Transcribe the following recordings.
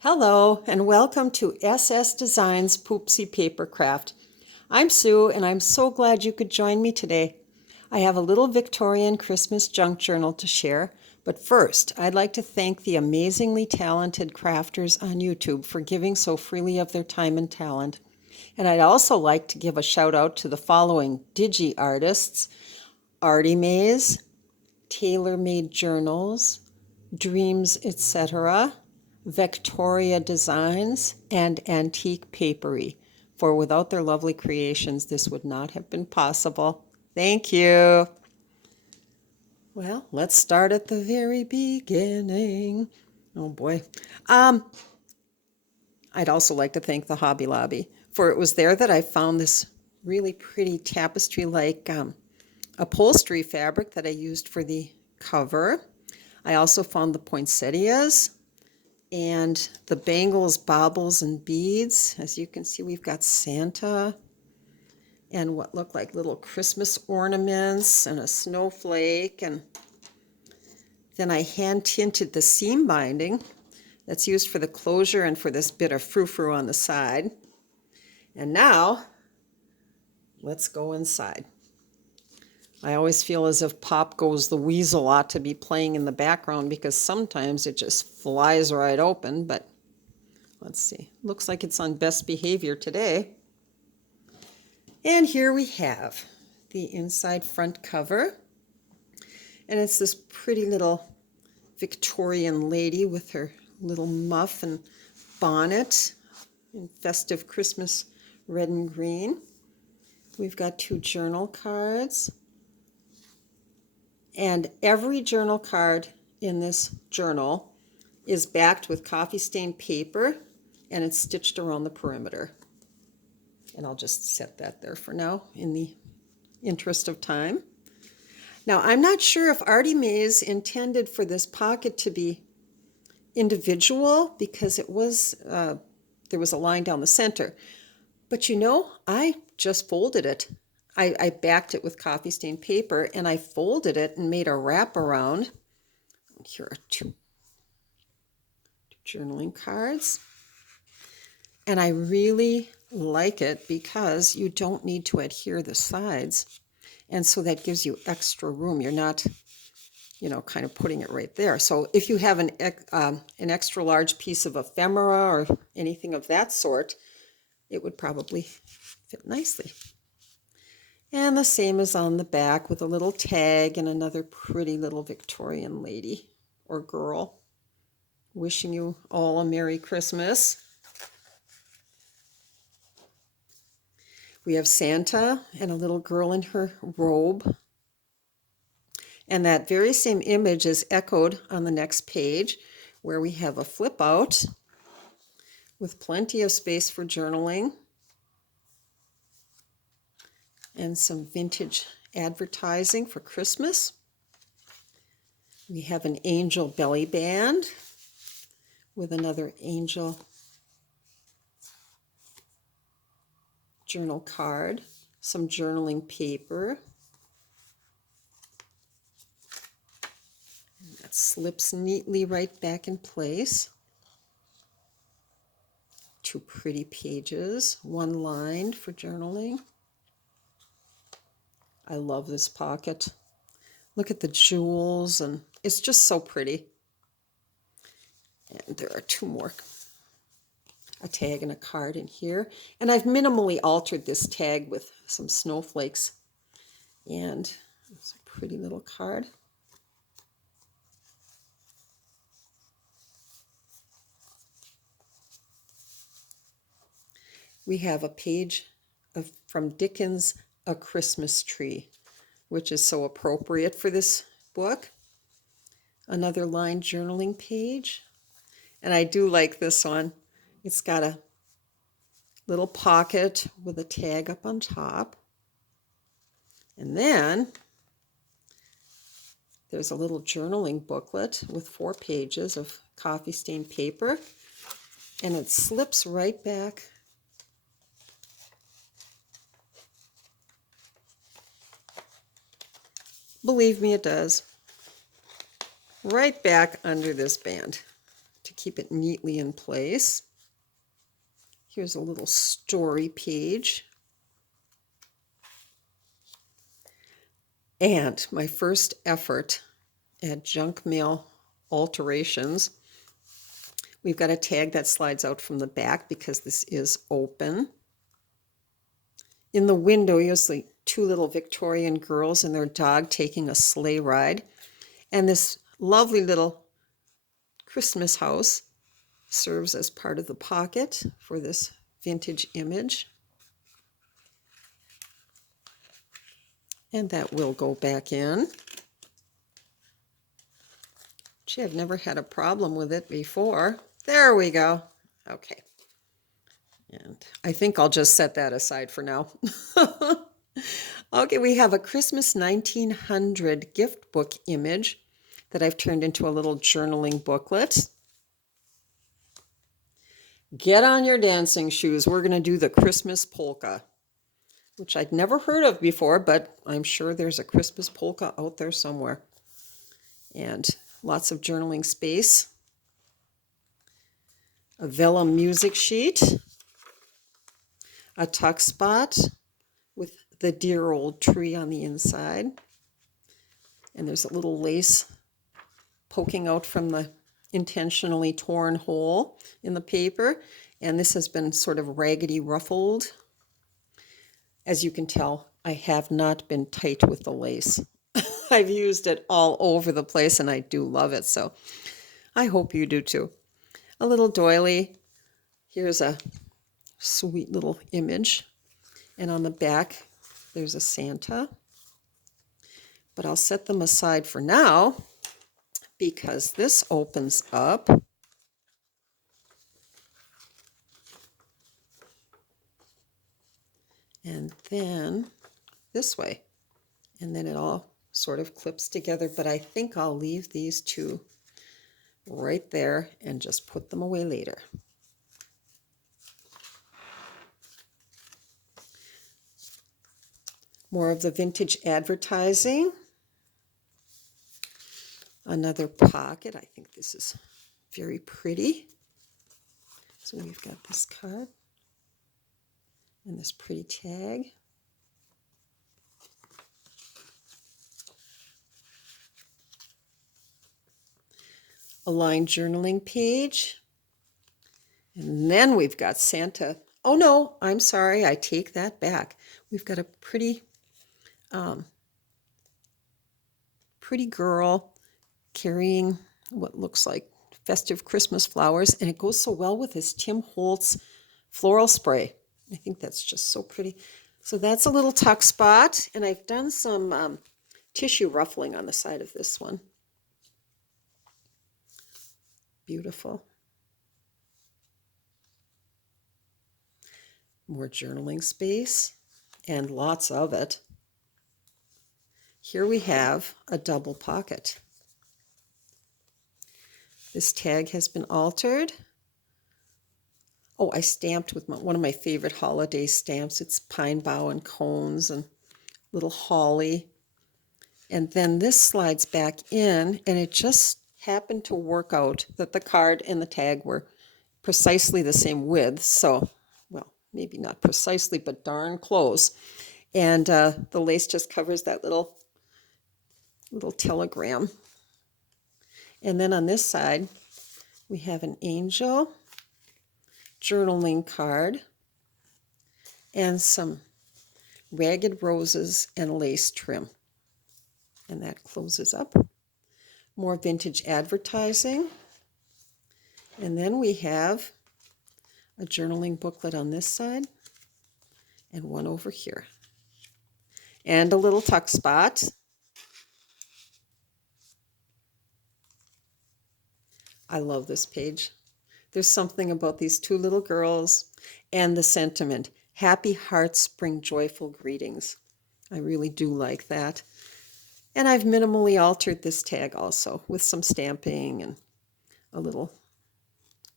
Hello and welcome to SS Designs Poopsie Papercraft. I'm Sue and I'm so glad you could join me today. I have a little Victorian Christmas junk journal to share, but first I'd like to thank the amazingly talented crafters on YouTube for giving so freely of their time and talent. And I'd also like to give a shout out to the following digi artists: Artymaze, Tailor Made Journals, Dreams, etc., Victoria Designs, and Antique Papery. For without their lovely creations, this would not have been possible. Thank you. Well, let's start at the very beginning. Oh boy. Um, I'd also like to thank the Hobby Lobby, for it was there that I found this really pretty tapestry-like upholstery fabric that I used for the cover. I also found the poinsettias and the bangles, baubles, and beads. As you can see, we've got Santa and what look like little Christmas ornaments and a snowflake. And then I hand tinted the seam binding that's used for the closure and for this bit of frou-frou on the side. And now, let's go inside. I always feel as if Pop Goes the Weasel ought to be playing in the background because sometimes it just flies right open, but let's see. Looks like it's on best behavior today. And here we have the inside front cover. And it's this pretty little Victorian lady with her little muff and bonnet in festive Christmas red and green. We've got two journal cards. And every journal card in this journal is backed with coffee stained paper and it's stitched around the perimeter. And I'll just set that there for now in the interest of time. Now, I'm not sure if Artymaze intended for this pocket to be individual because it was there was a line down the center. But you know, I just folded it. I backed it with coffee stained paper and I folded it and made a wrap around. Here are two journaling cards. And I really like it because you don't need to adhere the sides. And so that gives you extra room. You're not, kind of putting it right there. So if you have an extra large piece of ephemera or anything of that sort, it would probably fit nicely. And the same is on the back with a little tag and another pretty little Victorian lady or girl wishing you all a Merry Christmas. We have Santa and a little girl in her robe. And that very same image is echoed on the next page where we have a flip out with plenty of space for journaling and some vintage advertising for Christmas. We have an angel belly band with another angel journal card, some journaling paper. And that slips neatly right back in place. Two pretty pages, one lined for journaling. I love this pocket. Look at the jewels, and it's just so pretty. And there are two more, a tag and a card in here. And I've minimally altered this tag with some snowflakes. And it's a pretty little card. We have a page from Dickens' A Christmas Tree, which is so appropriate for this book. Another lined journaling page. And I do like this one. It's got a little pocket with a tag up on top. And then there's a little journaling booklet with 4 pages of coffee stained paper. And it slips right back believe me, it does. Right back under this band to keep it neatly in place. Here's a little story page. And my first effort at junk mail alterations. We've got a tag that slides out from the back because this is open. In the window, you'll see two little Victorian girls and their dog taking a sleigh ride. And this lovely little Christmas house serves as part of the pocket for this vintage image. And that will go back in. Gee, I've never had a problem with it before. There we go. Okay. And I think I'll just set that aside for now. Okay, we have a Christmas 1900 gift book image that I've turned into a little journaling booklet. Get on your dancing shoes. We're going to do the Christmas polka, which I'd never heard of before, but I'm sure there's a Christmas polka out there somewhere. And lots of journaling space. A vellum music sheet. A tuck spot with the dear old tree on the inside. And there's a little lace poking out from the intentionally torn hole in the paper. And this has been sort of raggedy ruffled. As you can tell, I have not been tight with the lace. I've used it all over the place and I do love it. So I hope you do too. A little doily. Here's a sweet little image. And on the back, there's a Santa. But I'll set them aside for now because this opens up. And then this way. And then it all sort of clips together. But I think I'll leave these two right there and just put them away later. More of the vintage advertising. Another pocket. I think this is very pretty. So we've got this card and this pretty tag. A lined journaling page. And then we've got Santa. Oh no, I'm sorry, I take that back. We've got a pretty girl carrying what looks like festive Christmas flowers, and it goes so well with this Tim Holtz floral spray. I think that's just so pretty. So that's a little tuck spot, and I've done some tissue ruffling on the side of this one. Beautiful. More journaling space, and lots of it. Here we have a double pocket. This tag has been altered. Oh, I stamped with one of my favorite holiday stamps. It's pine bough and cones and little holly. And then this slides back in, and it just happened to work out that the card and the tag were precisely the same width. So, well, maybe not precisely, but darn close. And the lace just covers that little telegram. And then on this side, we have an angel, journaling card, and some ragged roses and lace trim. And that closes up. More vintage advertising. And then we have a journaling booklet on this side and one over here. And a little tuck spot. I love this page. There's something about these two little girls and the sentiment. Happy hearts bring joyful greetings. I really do like that. And I've minimally altered this tag also with some stamping and a little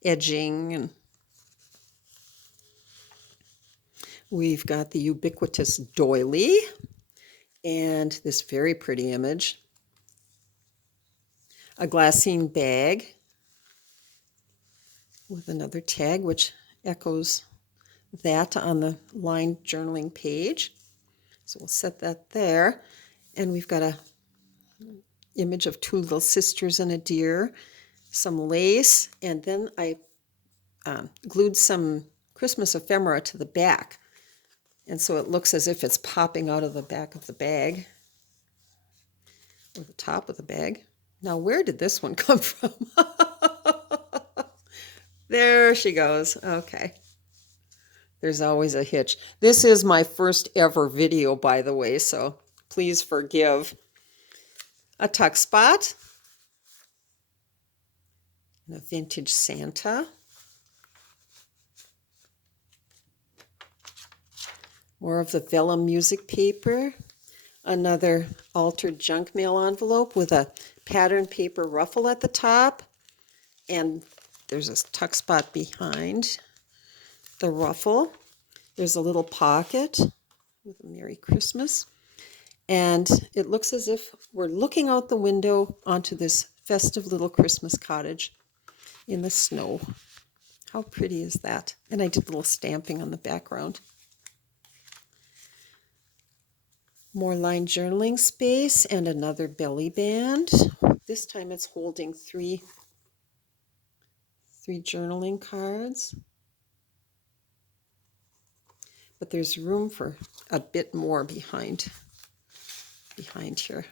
edging. And we've got the ubiquitous doily and this very pretty image. A glassine bag. with another tag, which echoes that on the lined journaling page. So we'll set that there. And we've got a image of two little sisters and a deer, some lace, and then I glued some Christmas ephemera to the back. And so it looks as if it's popping out of the back of the bag, or the top of the bag. Now, where did this one come from? There she goes. Okay. There's always a hitch. This is my first ever video, by the way, so please forgive. A tuck spot. And a vintage Santa. More of the vellum music paper. Another altered junk mail envelope with a pattern paper ruffle at the top. And there's a tuck spot behind the ruffle. There's a little pocket with a Merry Christmas. And it looks as if we're looking out the window onto this festive little Christmas cottage in the snow. How pretty is that? And I did a little stamping on the background. More lined journaling space and another belly band. This time it's holding three journaling cards. But there's room for a bit more behind here.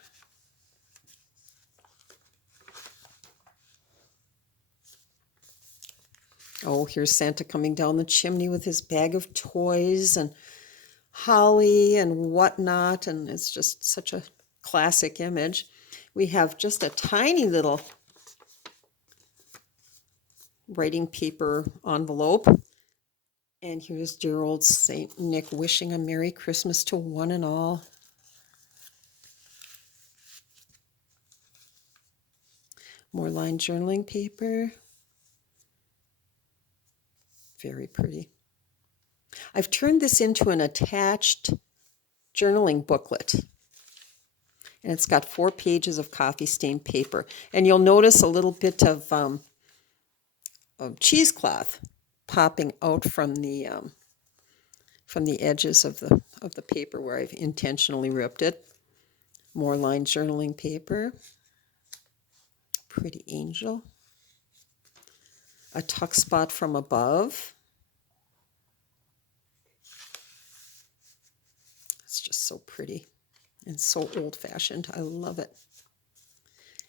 Oh, here's Santa coming down the chimney with his bag of toys and holly and whatnot, and it's just such a classic image. We have just a tiny little writing paper envelope. And here's dear old Saint Nick wishing a Merry Christmas to one and all. More lined journaling paper. Very pretty. I've turned this into an attached journaling booklet. And it's got 4 pages of coffee stained paper. And you'll notice a little bit of cheesecloth popping out from the edges of the paper where I've intentionally ripped it. More lined journaling paper. Pretty angel. A tuck spot from above. It's just so pretty and so old-fashioned. I love it.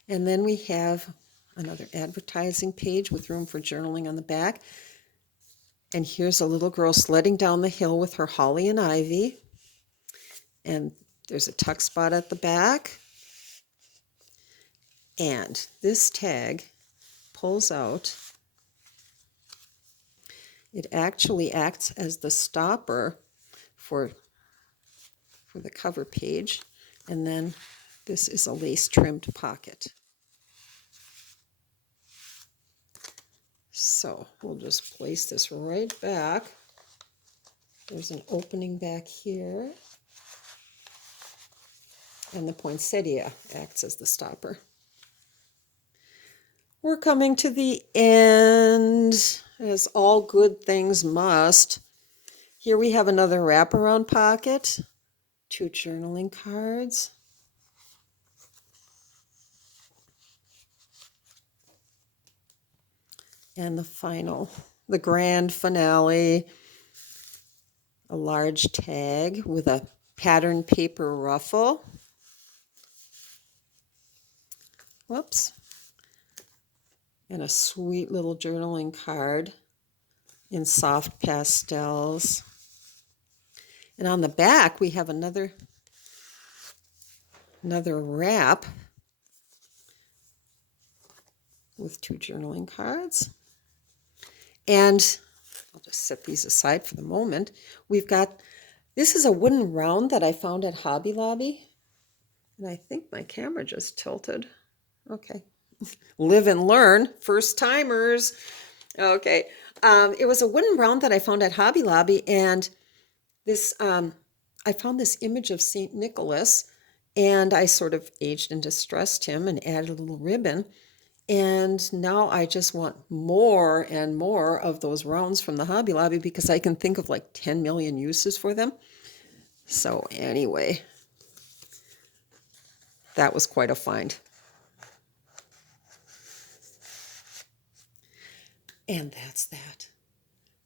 And then we have another advertising page with room for journaling on the back. And here's a little girl sledding down the hill with her holly and ivy. And there's a tuck spot at the back. And this tag pulls out. It actually acts as the stopper for the cover page. And then this is a lace-trimmed pocket. So we'll just place this right back. There's an opening back here. And the poinsettia acts as the stopper. We're coming to the end, as all good things must. Here we have another wraparound pocket, 2 journaling cards. And the grand finale, a large tag with a pattern paper ruffle. Whoops. And a sweet little journaling card in soft pastels. And on the back, we have another wrap with 2 journaling cards. And I'll just set these aside for the moment. This is a wooden round that I found at Hobby Lobby. And I think my camera just tilted. Okay. Live and learn, first timers. Okay. It was a wooden round that I found at Hobby Lobby, and this I found this image of St. Nicholas, and I sort of aged and distressed him and added a little ribbon. And now I just want more and more of those rounds from the Hobby Lobby because I can think of like 10 million uses for them. So anyway, that was quite a find. And that's that.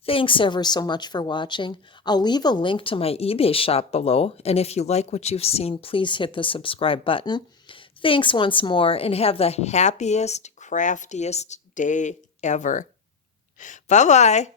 Thanks ever so much for watching. I'll leave a link to my eBay shop below, and if you like what you've seen, please hit the subscribe button. Thanks once more, and have the happiest, craftiest day ever. Bye-bye.